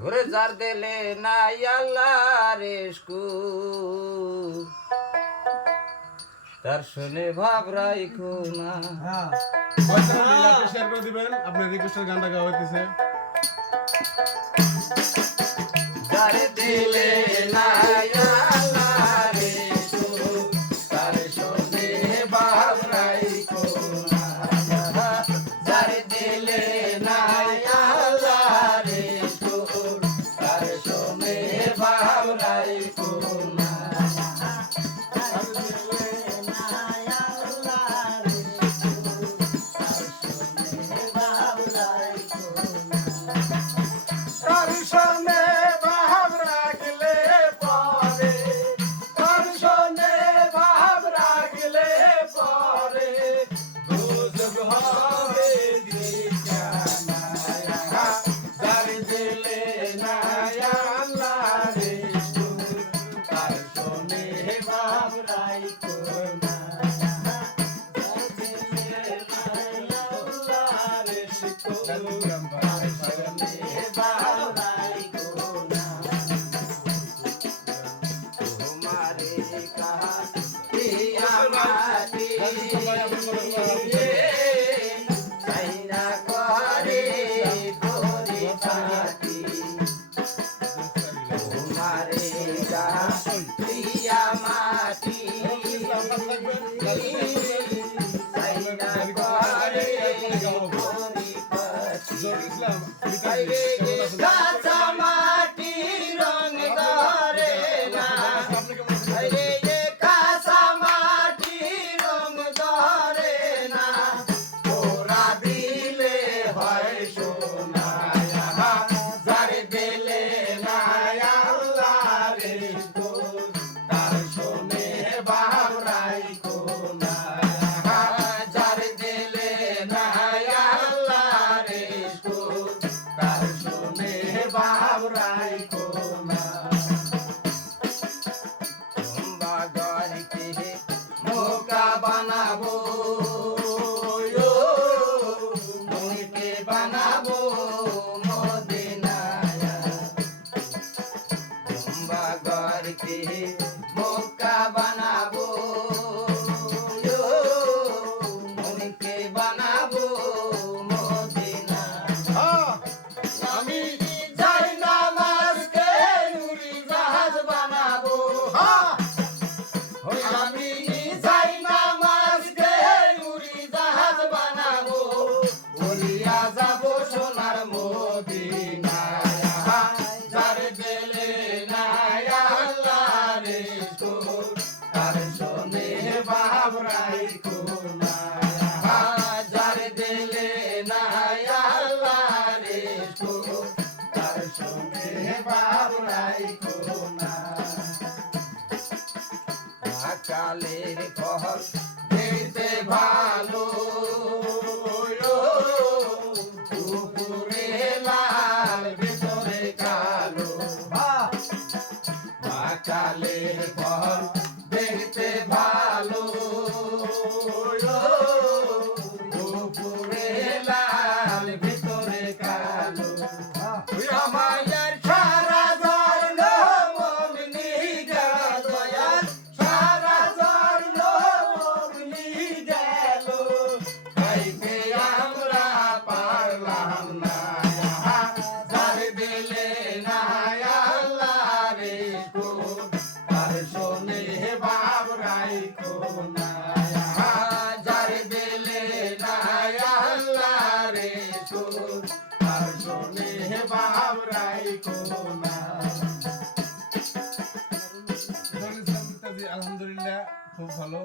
ঘুরে যার দিলে নাই আল্লাহর ইশকু তার শুনে ভাব রাইখো না। শেয়ার করে দিবেন আপনার রিকোয়েস্টের গানটা গাওয়া হইতেছে। যার দিলে নাই আল্লাহর ইশকু তার শুনে ভাব রাইখো না। যার দিলে নাই আল্লাহর ইশকু তার শুনে ভাব রাইখো না। মক্কা বানাবো মনকে বানাবো মদিনা। আমি যাই নামাজকে নুরি জাহাজ বানাবো। আমি যাই নামাজকে নুরি জাহাজ বানাবো। বলিয়া যাবো সোনার মদিনা। যার দিলে নাই আল্লাহর ইশকু তার শুনে ভাব রাইখো না। যার দিলে নাই আল্লাহর ইশকু তার শুনে ভাব রাইখো না। কালের ফল দেখতে ভালো উপরে লাল ভিতরে কালো। কালের ফল দেখতে ভালো উপরে লাল ভিতরে কালো। আমার সারা জন্য মগ্নি গেল দয়াল সারা জন্য মগ্নি গেল। গাইতে আমরা পারলাম না। যার দিলে নাই আল্লাহর ইশকু তার শুনে ভাব রাইখো না। যার দিলে নাই আল্লাহর ইশকু তার শুনে ভাব রাইখো না। আলহামদুলিল্লাহ খুব ভালো।